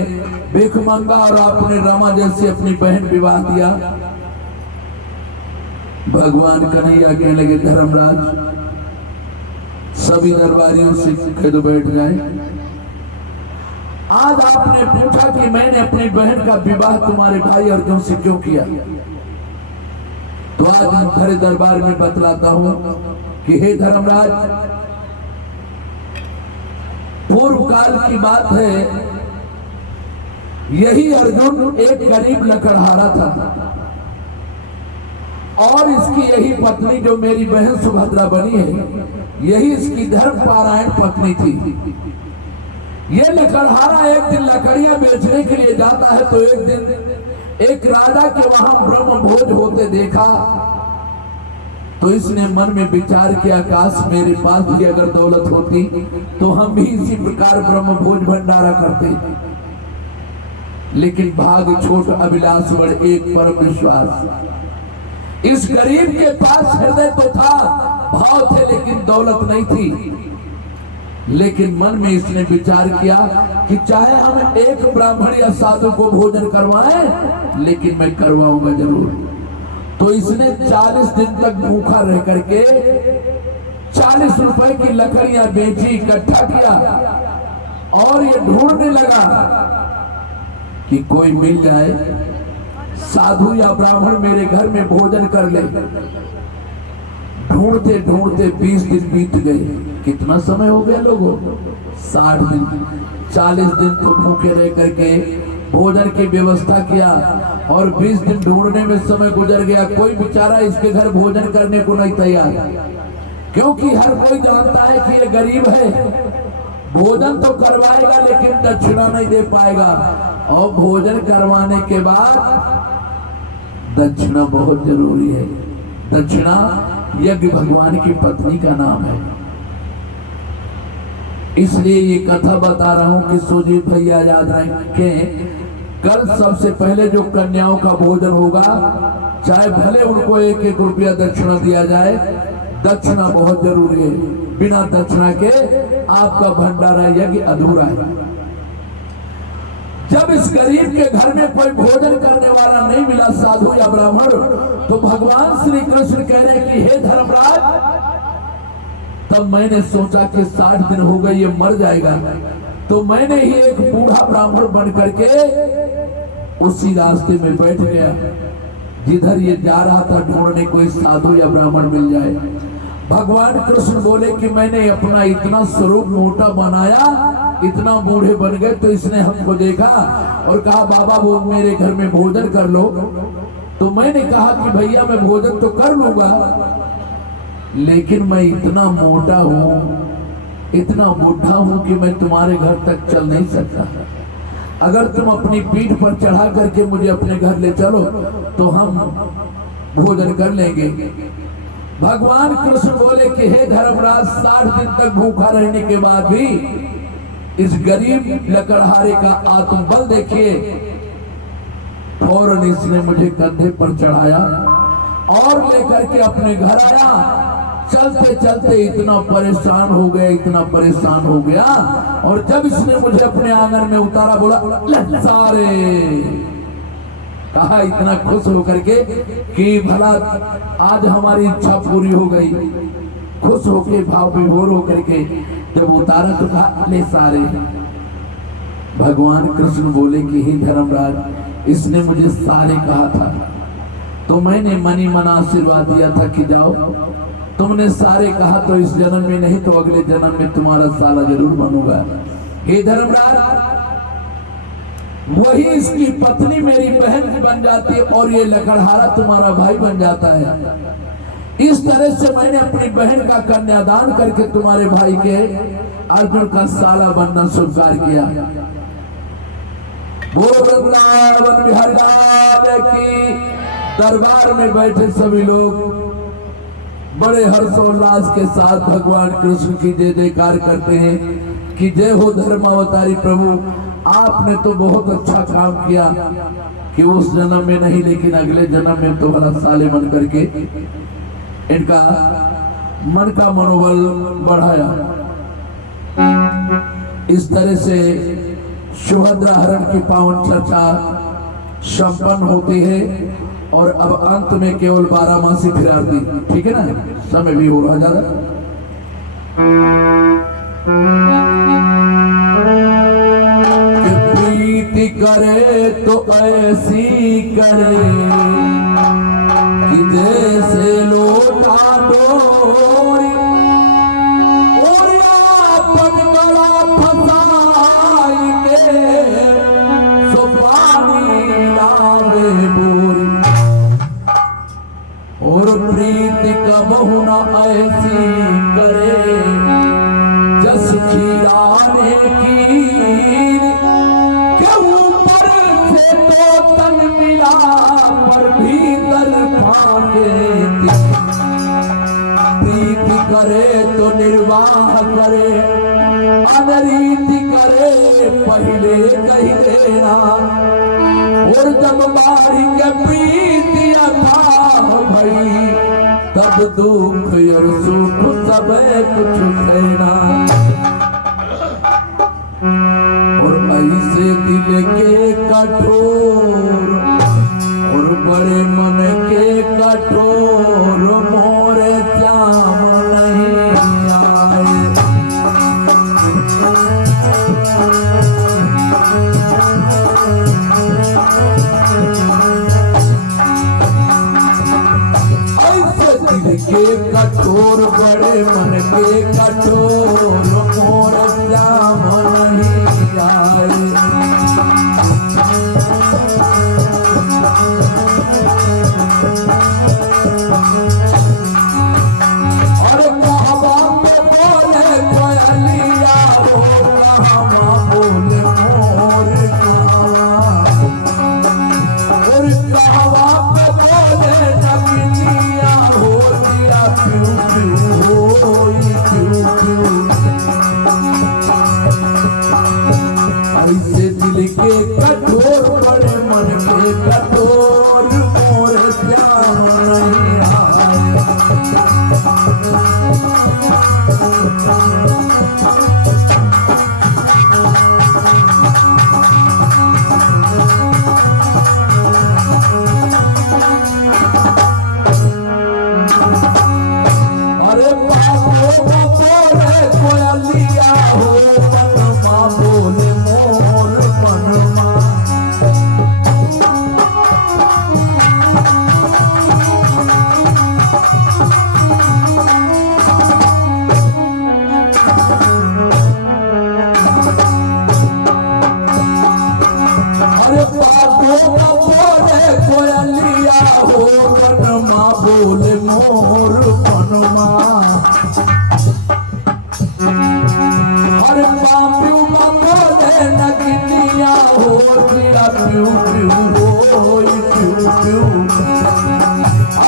भीख मांगा और आपने रमा जैसे अपनी बहन विवाह दिया। भगवान कन्हैया कहने लगे धर्मराज सभी दरबारियों से कह बैठ जाए। आज आपने पूछा कि मैंने अपनी बहन का विवाह तुम्हारे भाई अर्जुन से क्यों किया, तो आज मैं भरे दरबार में बतलाता हूं कि हे धर्मराज पूर्व काल की बात है, यही अर्जुन एक गरीब लकड़हारा था और इसकी यही पत्नी जो मेरी बहन सुभद्रा बनी है, यही इसकी धर्म पारायण पत्नी थी। ये लकड़हारा एक दिन लकड़ियां बेचने के लिए जाता है तो एक दिन एक राजा के वहां ब्रह्म भोज होते देखा, तो इसने मन में विचार किया काश मेरे पास भी अगर दौलत होती तो हम भी इसी प्रकार ब्रह्म भोज भंडारा करते। लेकिन भाग छोट अभिलाष बड़ एक परम विश्वास। इस गरीब के पास हृदय तो था, भाव थे, लेकिन दौलत नहीं थी। लेकिन मन में इसने विचार किया कि चाहे हम एक ब्राह्मण या साधु को भोजन करवाएं, लेकिन मैं करवाऊंगा जरूर। तो इसने 40 दिन तक भूखा रह करके 40 रुपए की लकड़ियां बेची, इकट्ठा किया और ये ढूंढने लगा कि कोई मिल जाए साधु या ब्राह्मण मेरे घर में भोजन कर ले। ढूंढते ढूंढते 20 दिन बीत गए। कितना समय हो गया लोगों? 60 दिन। 40 दिन तो भूखे रह करके भोजन की व्यवस्था किया और 20 दिन ढूंढने में समय गुजर गया। कोई बेचारा इसके घर भोजन करने को नहीं तैयार, क्योंकि हर कोई जानता है कि ये गरीब है, भोजन तो करवाएगा लेकिन दक्षिणा नहीं दे पाएगा। और भोजन करवाने के बाद दक्षिणा बहुत जरूरी है। दक्षिणा यज्ञ भगवान की पत्नी का नाम है। इसलिए ये कथा बता रहा हूं कि सुजीत भैया याद रखें, कल सबसे पहले जो कन्याओं का भोजन होगा, चाहे भले उनको 1-1 रुपया दक्षिणा दिया जाए, दक्षिणा बहुत जरूरी है। बिना दक्षिणा के आपका भंडारा यज्ञ अधूरा है। जब इस गरीब के घर में कोई भोजन करने वाला नहीं मिला, साधु या ब्राह्मण, तो भगवान श्री कृष्ण कह रहे कि हे धर्मराज, तब मैंने सोचा कि 60 दिन हो गए, ये मर जाएगा, तो मैंने ही एक बूढ़ा ब्राह्मण बन करके उसी रास्ते में बैठ गया जिधर ये जा रहा था, ढूंढने कोई साधु या ब्राह्मण मिल जाए। भगवान कृष्ण बोले कि मैंने अपना इतना स्वरूप मोटा बनाया, इतना बूढ़े बन गए, तो इसने हमको देखा और कहा बाबा वो मेरे घर में भोजन कर लो। तो मैंने कहा कि भैया मैं भोजन तो कर लूंगा, लेकिन मैं इतना मोटा हूं, इतना बूढ़ा हूं कि मैं तुम्हारे घर तक चल नहीं सकता। अगर तुम अपनी पीठ पर चढ़ा करके मुझे अपने घर ले चलो तो हम भोजन कर लेंगे। भगवान कृष्ण बोले कि हे धर्मराज, 60 दिन तक भूखा रहने के बाद भी इस गरीब लकड़हारे का आत्मबल देखिए। फौरन इसने मुझे कंधे पर चढ़ाया और लेकर के अपने घर आया। चलते चलते इतना परेशान हो गया, इतना परेशान हो गया, और जब इसने मुझे अपने आंगन में उतारा, बोला सारे, कहा इतना खुश होकर के कि भला आज हमारी इच्छा पूरी हो गई। खुश होके भाव विभोर होकर के जब उतारा तो कहा ले सारे। भगवान कृष्ण बोले कि हे धर्मराज, इसने मुझे सारे कहा था, तो मैंने मनी मना आशीर्वाद दिया था कि जाओ, तुमने सारे कहा तो इस जन्म में नहीं तो अगले जन्म में तुम्हारा साला जरूर बनूंगा। हे धर्मराज, वही इसकी पत्नी मेरी बहन बन जाती है और ये लकड़हारा तुम्हारा भाई बन जाता है। इस तरह से मैंने अपनी बहन का कन्यादान करके तुम्हारे भाई के अर्जुन का साला बनना स्वीकार किया। वृंदावन बिहारी लाल की दरबार में बैठे सभी लोग बड़े हर्षोल्लास के साथ भगवान कृष्ण की जय जयकार करते हैं कि जय हो धर्मावतारी प्रभु, आपने तो बहुत अच्छा काम किया कि उस जन्म में नहीं लेकिन अगले जन्म में तो बड़ा साले बन करके इनका मन का मनोबल बढ़ाया। इस तरह से सुभद्रा हरण की पावन चर्चा संपन्न होती है और अब अंत में केवल 12 मासी फिर आरती। ठीक है ना, समय भी हो रहा ज्यादा। प्रीति करे तो ऐसी करे कि जैसे लोटा डोरी और अपन गला फसाई के सो पानी लावे बोरी। और प्रीति का बहुना ऐसी करे जस खीराने की के ऊपर से तो तन मिला पर भीतर फाके। प्रीति करे तो निर्वाह करे, अनरीति करे पहले कही देना। और जब बारी के प्रीति भई तब दुख और सुख सब कुछ सहना। और ऐसे दिल के कठोर और बड़े मन के कठोर मोरे जाम नहीं आए। के कठोर बड़े मन के कठोर मोर जाम नहीं आए। और कहवा में बोले कोयलिया, वो कहवा बोले मोर कहवा। कठोर बड़े मन के कठोर मोर श्याम नहीं आए। अरे बाबो बोले कोयलिया हो मनमा बोले मोर मनमा। अरे बाबो बोले कोयलिया हो मनमा बोले मोर मनमा। अरे बाबू बोले नगिनिया हो दिया प्यू प्यू हो प्यू प्यू।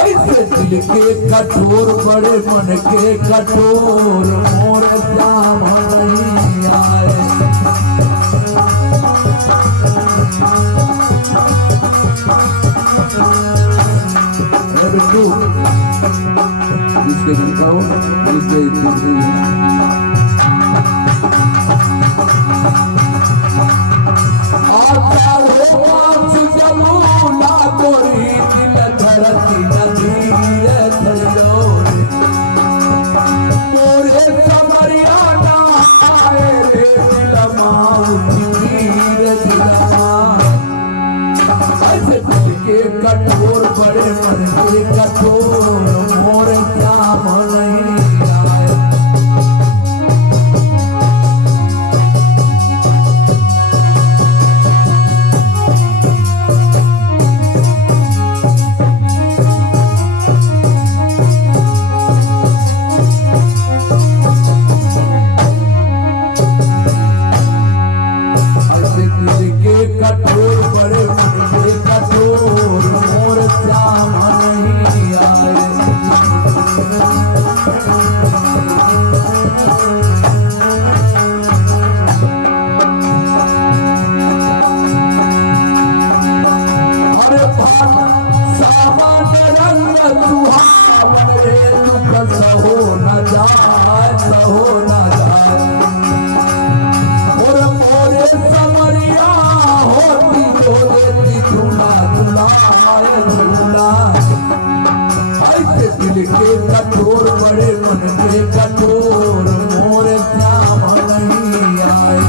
ऐसे दिल के कठोर बड़े मन के कठोर मोर श्याम नहीं आए। बिट्टू इसके दिखाओ इसके गोरी दिल धरती नदीर थलोरे मोरे समरिया ना आए रे दिल माऊ तीर दिलमा। ऐसे दिल के कठोर बड़े मन के कठोर मोर श्याम नहीं आए। कठोर बड़े मन के कठोर मोर श्याम नहीं आए। अरे सावन रंग सुहावने दुख सहो न जाए सहो न जाए। और मोरे समरिया होती होती झूला झूला आए झूला। ऐसे दिल के कठोर बड़े मन के कठोर मोर श्याम नहीं आए।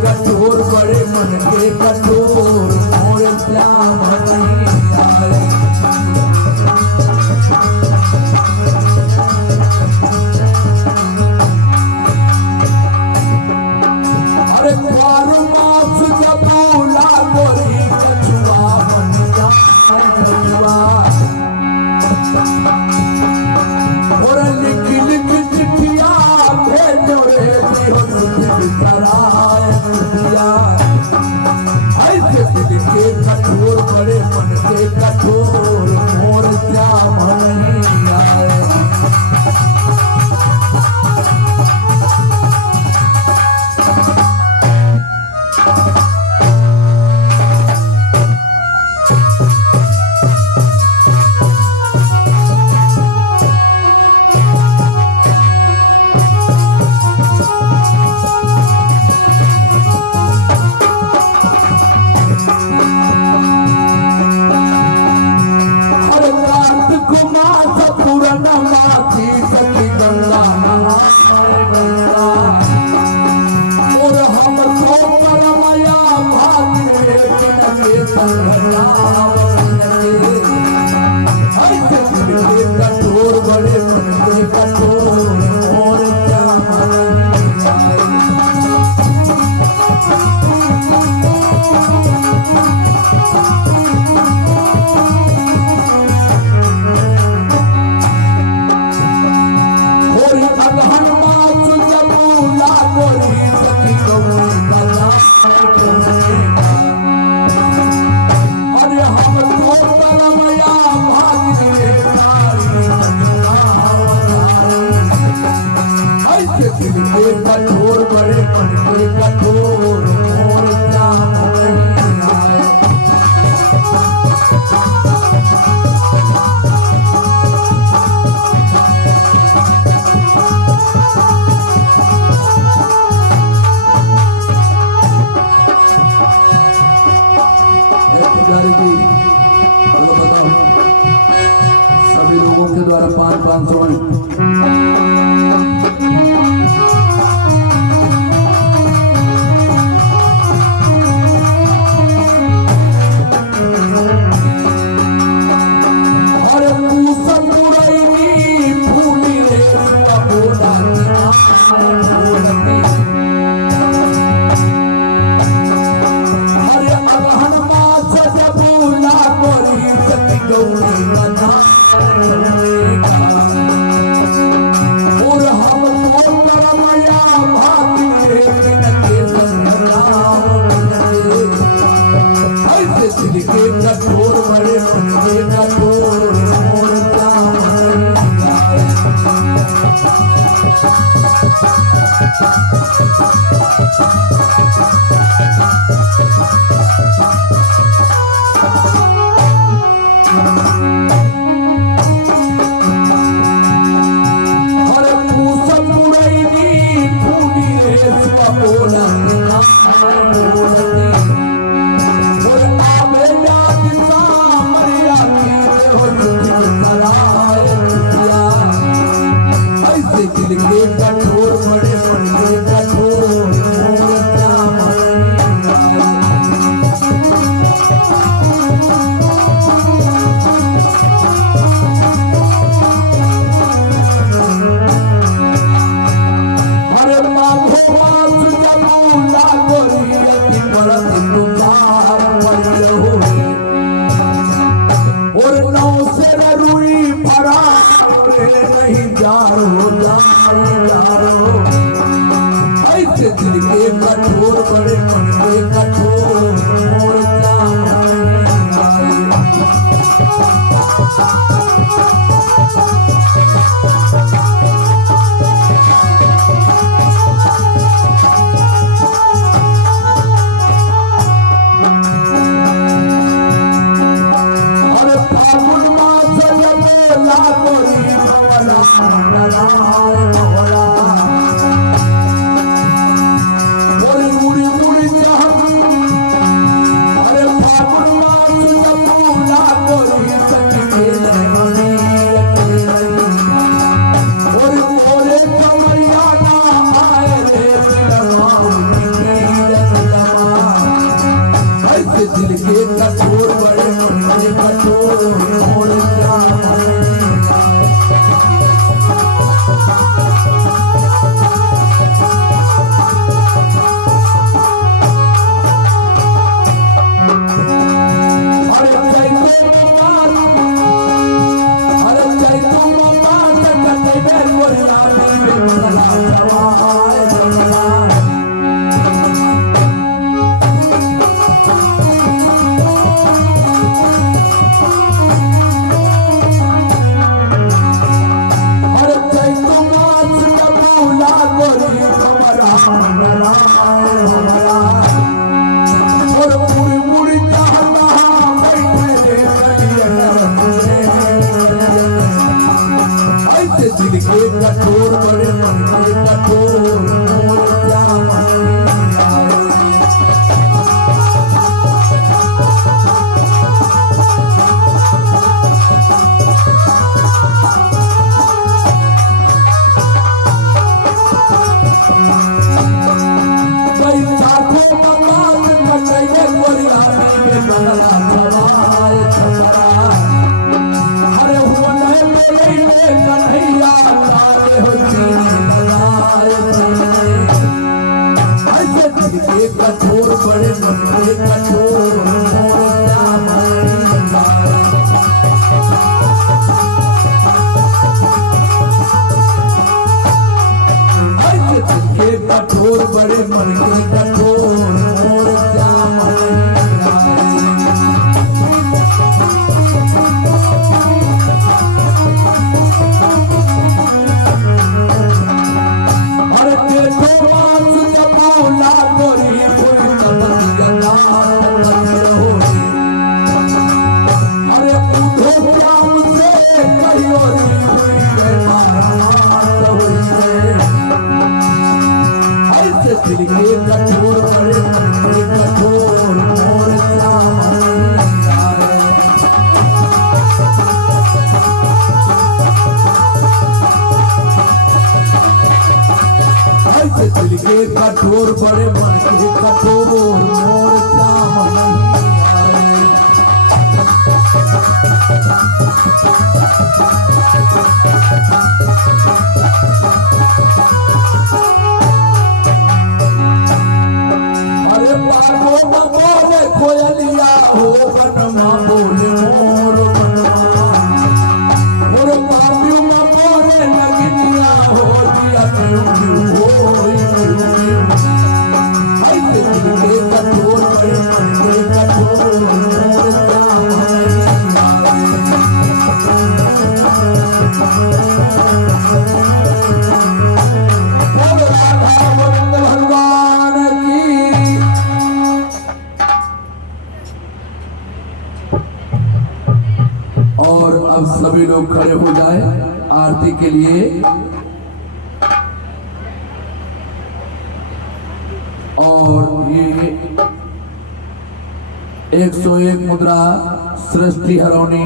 कठोर बड़े मन के कठोर मोर श्याम नहीं आए। अरे द्वार मास जबूला गोरी कछुआ बनिया कछुआ। और लिख लिख चिट्ठिया भेजो रे दियो सराय दिया। ऐसे दिल के कठोर बड़े मन के कठोर मोर श्याम नहीं आए। घटाव ऐसे दिल के कठोर बड़े मन के कठोर मोर कठोर बड़े मन के कठोर मोर जाम नहीं आए पुजारी जी चलो बताओ सभी लोगों के द्वारा 500 कठोर बड़े मन के कठोर मोर दिल के कठोर बड़े मन के कठोर मोर जाम हरे माघो मास जबूला गोरी अति बरत तुझार पड़ी रहो और नौ से रुई भरा नहीं जारो जारो ऐसे दिल के कठोर बड़े मन के कठोर मोर जाम दिल के कठोर बड़े मन के कठोर मोर जाम दिल के कठोर बड़े मन के कठोर मोर जाम बैसाखों में बात कटैले गोरिया में दिल के कठोर बड़े मन के कठोर मोर श्याम हरि। के कठोर बड़े मन के कठोर मोर श्याम हरि। अरे देखो बास जब बोला गोरी कोई तपतिया अरे पूछो राम से कहियो री हुई दिल के कठोर बड़े मन के कठोर मोर श्याम हरि। ऐसे दिल के कठोर बड़े मन के कठोर मोर श्याम हरि। बोले कोयलिया हो बनमा बोले मोर बनमा मोर पापियों में बोले लगनिया हो दिया हो ऐसे दिल के कठोर बड़े मन के कठोर मोर श्याम और अब सभी लोग खड़े हो जाए आरती के लिए। और ये 101 मुद्रा सृष्टि हरौनी,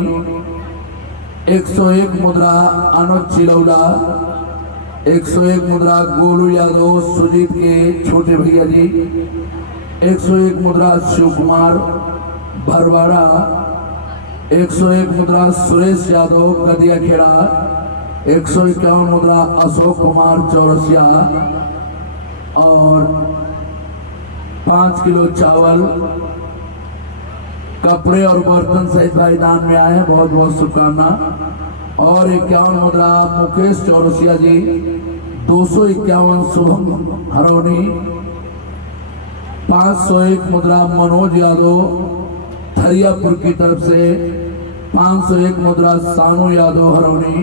101 मुद्रा अनुज चिलौला, 101 मुद्रा गोलू यादव सुजीत के छोटे भैया जी, 101 मुद्रा शिव कुमार भरवाड़ा, 101 मुद्रा सुरेश यादव गदिया खेड़ा, 151 मुद्रा अशोक कुमार चौरसिया और 5 किलो चावल कपड़े और बर्तन सहित भाई दान में आए। बहुत बहुत शुभकामना। और 51 मुद्रा मुकेश चौरसिया जी, 251 शुभम हरौनी, 501 मुद्रा मनोज यादव थरियापुर की तरफ से, 501 मुद्रा सानू यादव हरौनी,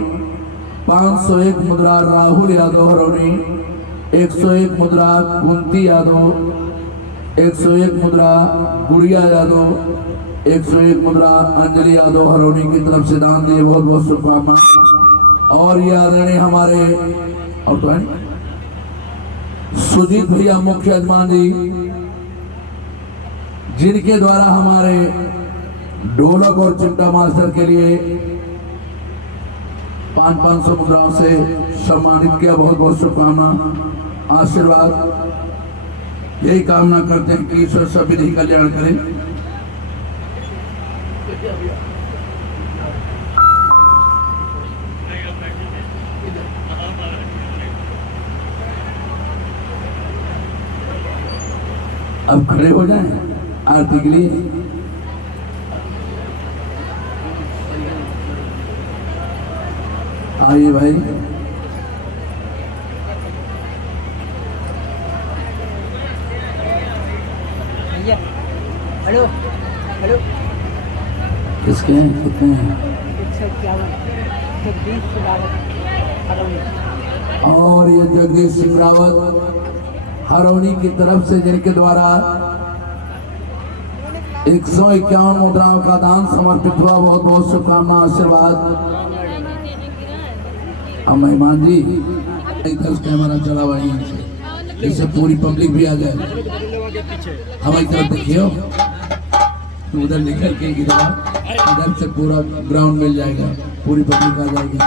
501 मुद्रा राहुल यादव हरौनी, 101 मुद्रा कुंती यादव, 101 मुद्रा गुड़िया यादव, 101 मुद्रा अंजलि यादव हरौनी की तरफ से दान दिए। बहुत बहुत शुभकामना। और ये आदरणीय हमारे और तो सुजीत भैया मुख्य यजमान जी, जिनके द्वारा हमारे ढोलक और चिमटा मास्टर के लिए 500 मुद्राओं से सम्मानित किया। बहुत बहुत शुभकामना, आशीर्वाद। यही कामना करते हैं कि ईश्वर सभी ही कल्याण करें। अब खड़े हो जाएं आरती के लिए। आइए भाई। हेलो हेलो, किसके हैं, कितने हैं? 151 और ये जगदीश सिंह रावत हरौनी की तरफ से, जिनके द्वारा 151 मुद्राओं का दान समर्पित हुआ। बहुत बहुत शुभकामना, आशीर्वाद। मेहमान जी इधर कैमरा चला हुआ यहाँ से, जिससे पूरी पब्लिक भी आ जाए। हमारी तरफ देखियो, उधर निकल के इधर से पूरा ग्राउंड मिल जाएगा, पूरी पब्लिक आ जाएगी।